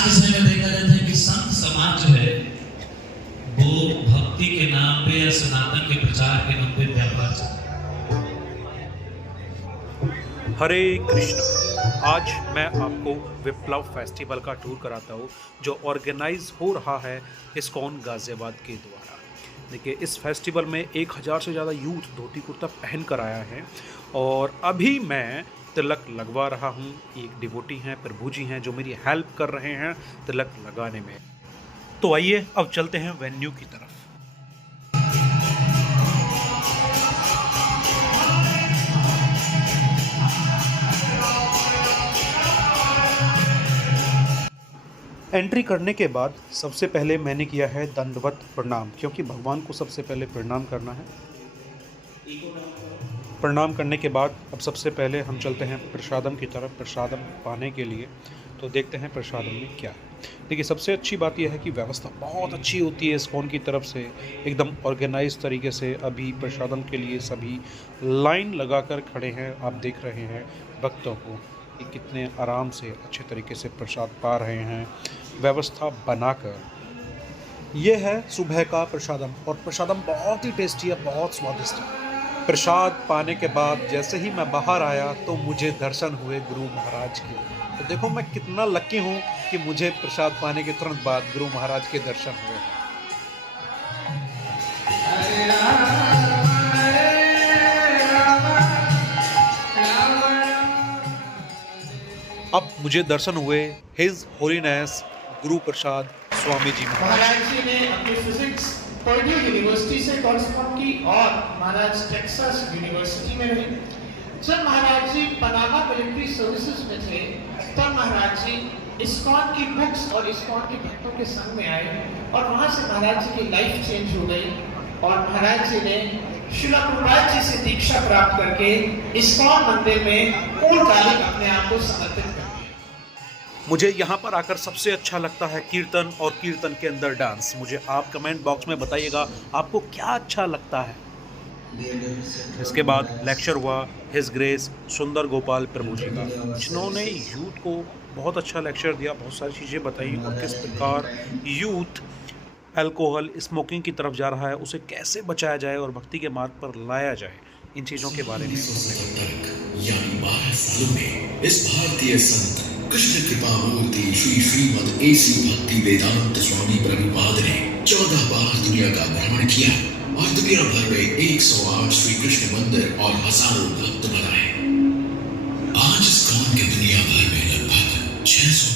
आज के समय में देखा जाता है कि संत समाज जो है वो भक्ति के नाम पे या सनातन के प्रचार के नाम पे व्यापार चल रहा है। हरे कृष्णा। आज मैं आपको विप्लव फेस्टिवल का टूर कराता हूँ जो ऑर्गेनाइज हो रहा है इस्कॉन गाजियाबाद के द्वारा। देखिए, इस फेस्टिवल में 1000 से ज़्यादा यूथ धोती कुर्ता पहन कर आया है और अभी मैं तिलक लगवा रहा हूँ। एक डिवोटी हैं, प्रभु जी हैं, जो मेरी हेल्प कर रहे हैं तिलक लगाने में। तो आइए अब चलते हैं वेन्यू की तरफ। एंट्री करने के बाद सबसे पहले मैंने किया है दंडवत प्रणाम, क्योंकि भगवान को सबसे पहले प्रणाम करना है। प्रणाम करने के बाद अब सबसे पहले हम चलते हैं प्रसादम की तरफ, प्रसादम पाने के लिए। तो देखते हैं प्रसादम में क्या है। देखिए, सबसे अच्छी बात यह है कि व्यवस्था बहुत अच्छी होती है इस्कॉन की तरफ से, एकदम ऑर्गेनाइज तरीके से। अभी प्रसादम के लिए सभी लाइन लगाकर खड़े हैं। आप देख रहे हैं भक्तों को कि कितने आराम से अच्छे तरीके से प्रसाद पा रहे हैं व्यवस्था बनाकर। यह है सुबह का प्रसादम और प्रसादम बहुत ही टेस्टी है, बहुत स्वादिष्ट है। प्रसाद पाने के बाद जैसे ही मैं बाहर आया तो मुझे दर्शन हुए गुरु महाराज के। तो देखो मैं कितना लकी हूँ कि मुझे प्रसाद पाने के तुरंत बाद गुरु महाराज के दर्शन हुए। अब मुझे दर्शन हुए हिज होलीनेस गुरु प्रसाद स्वामी जी महाराज जी ने अपनी फिजिक्स पर्ड्यू यूनिवर्सिटी से कॉरेस्पॉन्ड की और महाराज टेक्सास यूनिवर्सिटी में रहे। जब महाराज जी पनामा मिलिट्री सर्विसेज में थे तब महाराज जी इस्कॉन की बुक्स और इस्कॉन के भक्तों के संग में आए और वहां से महाराज जी की लाइफ चेंज हो गई और महाराज जी ने श्रील प्रभुपाद जी से दीक्षा प्राप्त करके इस्कॉन मंदिर में पूर्णकालिक अपने आप को समर्पित कर। मुझे यहाँ पर आकर सबसे अच्छा लगता है कीर्तन और कीर्तन के अंदर डांस। मुझे आप कमेंट बॉक्स में बताइएगा आपको क्या अच्छा लगता है। इसके बाद लेक्चर हुआ हिज ग्रेस सुंदर गोपाल प्रभु जी का, जिन्होंने यूथ को बहुत अच्छा लेक्चर दिया, बहुत सारी चीज़ें बताई और किस प्रकार यूथ अल्कोहल स्मोकिंग की तरफ जा रहा है, उसे कैसे बचाया जाए और भक्ति के मार्ग पर लाया जाए, इन चीज़ों के बारे में यानी 12 सालों में इस भारतीय संत कृष्ण कृपा मूर्ति श्री श्रीमद एसी भक्ति वेदांत स्वामी प्रभुपाद ने 14 बार दुनिया का भ्रमण किया और दुनिया भर में 108 श्री कृष्ण मंदिर और हजारों भक्त बनाए। आज इस्कॉन के दुनिया भर में लगभग 600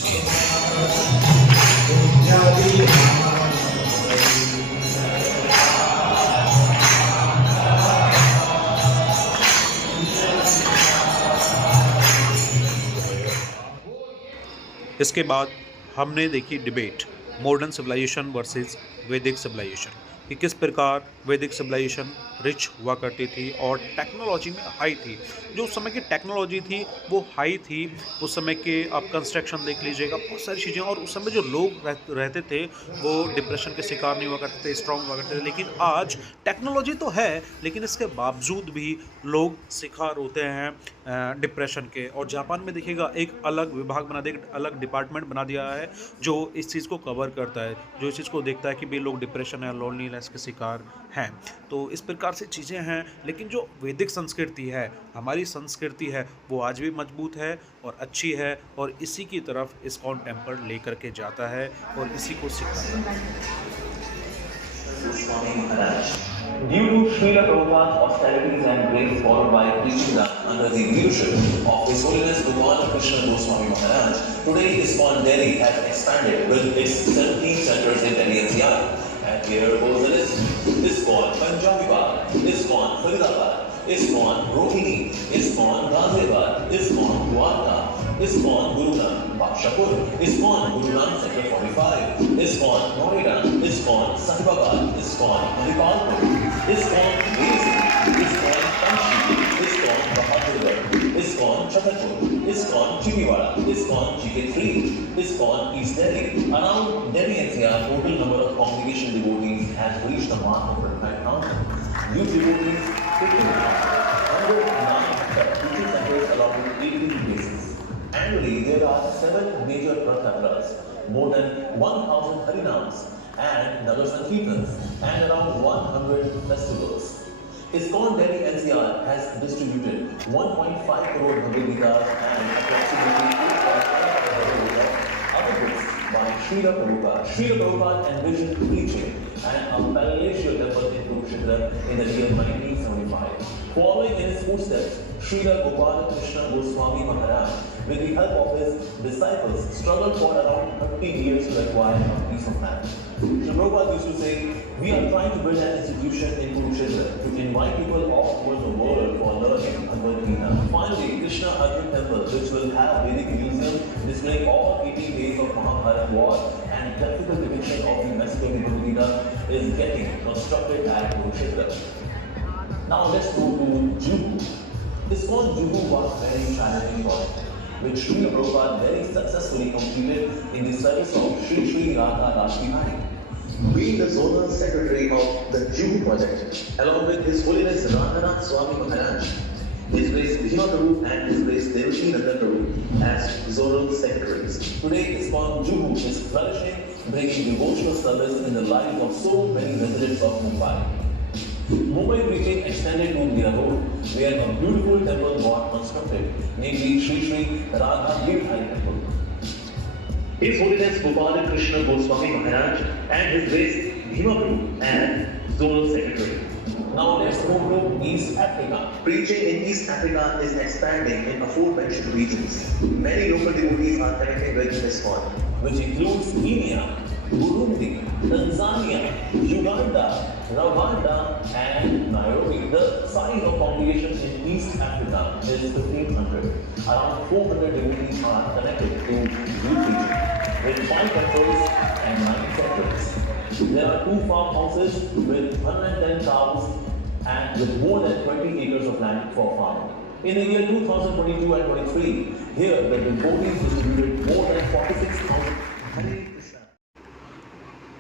इसके बाद हमने देखी डिबेट मॉडर्न सिविलाइजेशन वर्सेस वैदिक सिविलाइजेशन, कि किस प्रकार वैदिक सिविलाइजेशन रिच हुआ करती थी और टेक्नोलॉजी में हाई थी। जो उस समय की टेक्नोलॉजी थी वो हाई थी। उस समय के आप कंस्ट्रक्शन देख लीजिएगा, बहुत सारी चीज़ें। और उस समय जो लोग रहते थे वो डिप्रेशन के शिकार नहीं हुआ करते थे, स्ट्रॉन्ग हुआ करते थे। लेकिन आज टेक्नोलॉजी तो है, लेकिन इसके बावजूद भी लोग शिकार होते हैं डिप्रेशन के। और जापान में देखिएगा एक अलग विभाग बना दिया, एक अलग डिपार्टमेंट बना दिया है जो इस चीज़ को कवर करता है, जो इस चीज़ को देखता है कि भाई लोग डिप्रेशन है, लोनलीनेस के शिकार हैं। तो इस प्रकार से चीज़ें हैं। लेकिन जो वैदिक संस्कृति है, हमारी संस्कृति है, वो आज भी मजबूत है और अच्छी है और इसी की तरफ इस्कॉन टेम्पल लेकर के जाता है और इसी को सिखाता है। Due to Srila Prabhupada's austerities and grace followed by preaching done under the leadership of His Holiness Gopal Krishna Goswami Maharaj, today ISKCON Delhi has expanded with its 17 centers in Delhi NCR. And here goes the list: ISKCON Punjabibad, ISKCON Faridabad, ISKCON Rohini, ISKCON Ghaziabad, ISKCON Dwarka, ISKCON Gurugram Bakshapur, ISKCON Gurugram Sector 45, ISKCON Noida, ISKCON Sahibabad, ISKCON Manipalpur, ISKCON Rezi, ISKCON Kanchi, ISKCON Bahadurgarh, ISKCON Chhatarpur, ISKCON Chimiwada, ISKCON GK3, ISKCON East Delhi. Around Delhi NCR, total number of congregation devotees has reached the mark of 25,000. New devotees 50,000. 109 teaching centers along with 18 places. Annually, there are 7 major Rath Yatras. more than 1,000 harinams and Nagar Sankirtans and around 100 festivals. ISKCON Delhi NCR has distributed 1.5 crore Bhagavad Gita and approximately 8.5 crore other books by Srila Prabhupada. Srila Prabhupada envisioned preaching and a palatial temple in Kurukshetra in the year 1975. Following in his footsteps, Srila Gopala Krishna Goswami Maharaj, with the help of his disciples, struggled for around 30 years to acquire a piece of land. Srila Prabhupada used to say, we are trying to build an institution in Kurukshetra to invite people all over the world for learning Bhagavad Gita. Finally, Krishna Arjun Temple, which will have Vedic museum displaying all 18 days of Mahabharata war and graphical depiction of the message of the Bhagavad Gita, is getting constructed at Kurukshetra. Now let's go to Juhu. ISKCON Juhu was a very challenging project, which Srila Prabhupada very successfully completed in the service of Sri Sri Radha Rashtrihari. Being the zonal secretary of the Juhu project, along with His Holiness Radhanath Swami Maharaj, His Grace Bhima Prabhu and His Grace Devaki Nandan Prabhu as zonal secretaries. Today, ISKCON Juhu is flourishing, bringing devotional service in the lives of so many residents of Mumbai. Mumbai preaching extended to Mira Road, where a beautiful temple got constructed, namely Sri Sri Radha Giridhari Temple. His Holiness Gopala Krishna Goswami Maharaj and His Grace Bhima Prabhu and Zonal Secretary. Now let's move to East Africa. Preaching in East Africa is expanding in aforementioned regions. Many local devotees are connecting with ISKCON, which includes Kenya, Burundi, Tanzania, Uganda, Rwanda and Nairobi. The size of congregations in East Africa is 1,500. Around 400 devotees are connected to youth region with 5 temples and 9 sectors. There are 2 farmhouses with 110 cows and with more than 20 acres of land for farming. In the year 2022 and 23, here the devotees distributed more than 46,000.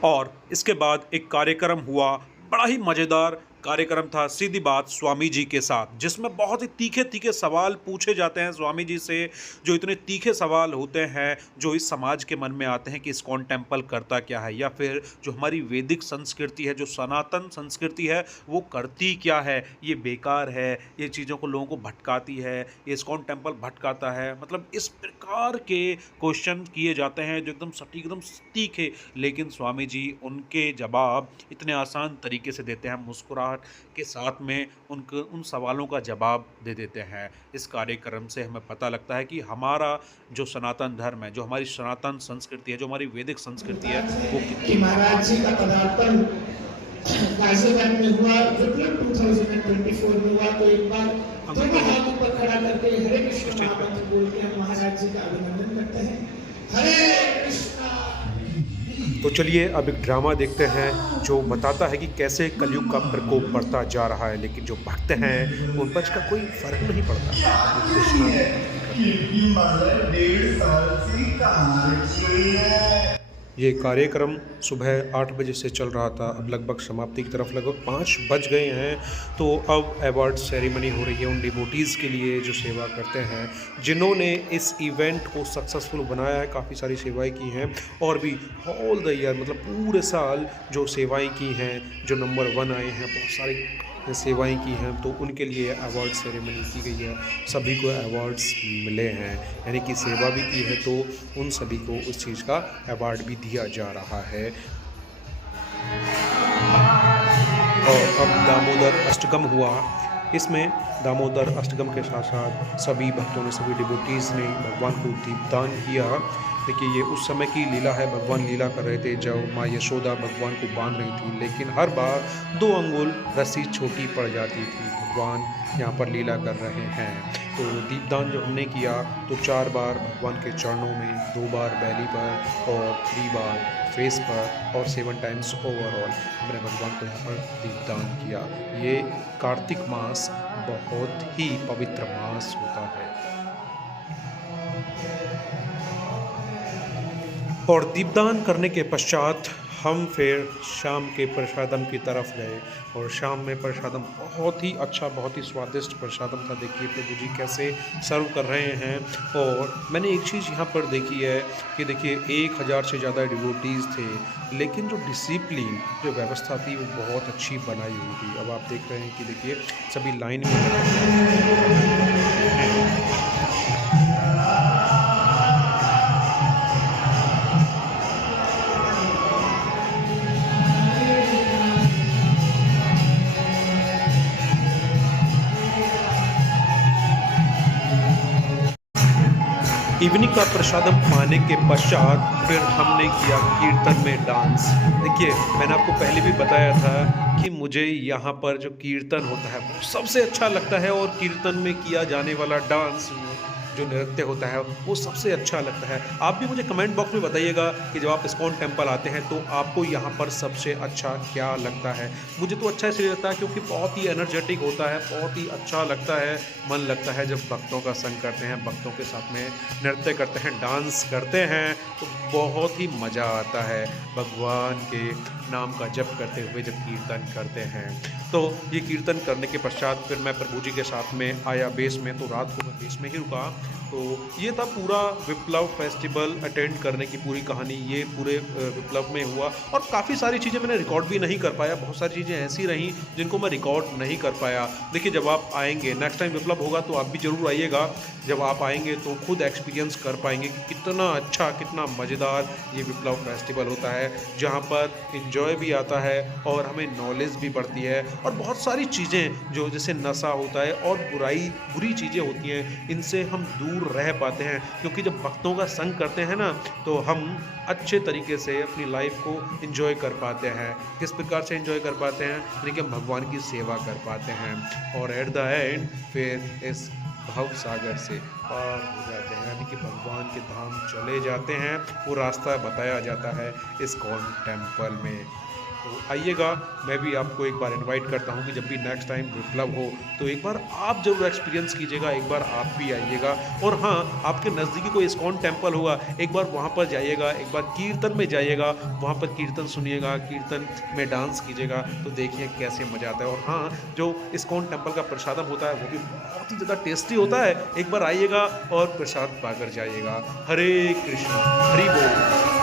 और इसके बाद एक कार्यक्रम हुआ, बड़ा ही मज़ेदार कार्यक्रम था सीधी बात स्वामी जी के साथ, जिसमें बहुत ही तीखे तीखे सवाल पूछे जाते हैं स्वामी जी से, जो इतने तीखे सवाल होते हैं जो इस समाज के मन में आते हैं कि इस्कॉन टेम्पल करता क्या है, या फिर जो हमारी वैदिक संस्कृति है, जो सनातन संस्कृति है, वो करती क्या है, ये बेकार है, ये चीज़ों को लोगों को भटकाती है, ये इस्कॉन टेम्पल भटकाता है। मतलब इस प्रकार के क्वेश्चन किए जाते हैं जो एकदम सटीक, एकदम तीखे, लेकिन स्वामी जी उनके जवाब इतने आसान तरीके से देते हैं, मुस्कुराहट के साथ में उन सवालों का जवाब दे देते हैं। इस कार्यक्रम से हमें पता लगता है कि हमारा जो सनातन धर्म है, जो हमारी सनातन संस्कृति है, जो हमारी वैदिक संस्कृति है, वो कि महाराज जी का पदार्पण गाजियाबाद में हुआ, विप्लव 2024 में हुआ, तो एक बार दोनों हाथ ऊपर खड़ा करके हरे कृष्ण महामंत्र बोल के हम महाराज जी का अभिनंदन करते हैं। हरे कृष्णा। तो चलिए अब एक ड्रामा देखते हैं जो बताता है कि कैसे कलयुग का प्रकोप बढ़ता जा रहा है, लेकिन जो भक्त हैं उन पर इसका कोई फर्क नहीं पड़ता। ये कार्यक्रम सुबह 8 बजे से चल रहा था, अब लगभग समाप्ति की तरफ लगभग 5 बज गए हैं। तो अब अवार्ड सेरेमनी हो रही है उन डिवोटीज़ के लिए जो सेवा करते हैं, जिन्होंने इस इवेंट को सक्सेसफुल बनाया है, काफ़ी सारी सेवाएं की हैं, और भी होल द ईयर मतलब पूरे साल जो सेवाएं की हैं, जो नंबर 1 आए हैं, बहुत सारी सेवाएं की हैं, तो उनके लिए अवार्ड सेरेमनी की गई है। सभी को अवार्ड्स मिले हैं, यानी कि सेवा भी की है तो उन सभी को उस चीज़ का अवार्ड भी दिया जा रहा है। और अब दामोदर अष्टकम हुआ, इसमें दामोदर अष्टकम के साथ साथ सभी भक्तों ने, सभी डिवोटीज़ ने भगवान को दीपदान किया। देखिए ये उस समय की लीला है, भगवान लीला कर रहे थे जब माँ यशोदा भगवान को बांध रही थी, लेकिन हर बार 2 अंगुल रस्सी छोटी पड़ जाती थी। भगवान यहाँ पर लीला कर रहे हैं। तो दीपदान जो हमने किया तो 4 बार भगवान के चरणों में, 2 बार बैली पर और 3 बार फेस पर और 7 टाइम्स ओवरऑल हमने भगवान को यहाँ पर दीपदान किया। ये कार्तिक मास बहुत ही पवित्र मास होता है। और दीपदान करने के पश्चात हम फिर शाम के प्रसादम की तरफ गए और शाम में प्रसादम बहुत ही अच्छा, बहुत ही स्वादिष्ट प्रसादम था। देखिए प्रभु जी कैसे सर्व कर रहे हैं। और मैंने एक चीज़ यहाँ पर देखी है कि देखिए 1000 से ज़्यादा डिवोटीज़ थे, लेकिन जो डिसिप्लिन, जो व्यवस्था थी वो बहुत अच्छी बनाई हुई थी। अब आप देख रहे हैं कि देखिए सभी लाइन में इवनिंग का प्रसादम पाने के पश्चात फिर हमने किया कीर्तन में डांस। देखिए मैंने आपको पहले भी बताया था कि मुझे यहाँ पर जो कीर्तन होता है वो सबसे अच्छा लगता है, और कीर्तन में किया जाने वाला डांस, जो नृत्य होता है वो सबसे अच्छा लगता है। आप भी मुझे कमेंट बॉक्स में बताइएगा कि जब आप इस्कॉन टेम्पल आते हैं तो आपको यहाँ पर सबसे अच्छा क्या लगता है। मुझे तो अच्छा इसलिए लगता है क्योंकि बहुत ही एनर्जेटिक होता है, बहुत ही अच्छा लगता है, मन लगता है जब भक्तों का संग करते हैं, भक्तों के साथ में नृत्य करते हैं, डांस करते हैं, तो बहुत ही मज़ा आता है भगवान के नाम का जप करते हुए जब कीर्तन करते हैं। तो ये कीर्तन करने के पश्चात फिर मैं प्रभु जी के साथ में आया बेस में, तो रात को मैं बेस में ही रुका। तो ये था पूरा विप्लव फेस्टिवल अटेंड करने की पूरी कहानी, ये पूरे विप्लव में हुआ। और काफ़ी सारी चीज़ें मैंने रिकॉर्ड भी नहीं कर पाया, बहुत सारी चीज़ें ऐसी रहीं जिनको मैं रिकॉर्ड नहीं कर पाया। देखिए जब आप आएंगे, नेक्स्ट टाइम विप्लव होगा तो आप भी ज़रूर आइएगा। जब आप आएंगे तो खुद एक्सपीरियंस कर पाएंगे कि कितना अच्छा, कितना मज़ेदार ये विप्लव फेस्टिवल होता है, जहाँ पर इंजॉय भी आता है और हमें नॉलेज भी बढ़ती है। और बहुत सारी चीज़ें जो जैसे नशा होता है और बुरी चीज़ें होती हैं, इनसे हम दूर रह पाते हैं, क्योंकि जब भक्तों का संग करते हैं ना तो हम अच्छे तरीके से अपनी लाइफ को एंजॉय कर पाते हैं। किस प्रकार से एंजॉय कर पाते हैं, यानी कि हम भगवान की सेवा कर पाते हैं और एट द एंड फिर इस भव सागर से पार हो जाते हैं, यानी कि भगवान के धाम चले जाते हैं। वो रास्ता बताया जाता है इस्कॉन टेम्पल में। तो आइएगा, मैं भी आपको एक बार इनवाइट करता हूँ कि जब भी नेक्स्ट टाइम विप्लव हो तो एक बार आप जरूर एक्सपीरियंस कीजिएगा, एक बार आप भी आइएगा। और हाँ, आपके नज़दीकी कोई इस्कॉन टेम्पल होगा, एक बार वहाँ पर जाइएगा, एक बार कीर्तन में जाइएगा, वहाँ पर कीर्तन सुनिएगा, कीर्तन में डांस कीजिएगा, तो देखिए कैसे मज़ा आता है। और हाँ, जो इस्कॉन टेम्पल का प्रसादम होता है वो भी बहुत ही ज़्यादा टेस्टी होता है। एक बार आइएगा और प्रसाद पाकर जाइएगा। हरे कृष्णा, हरि बोल।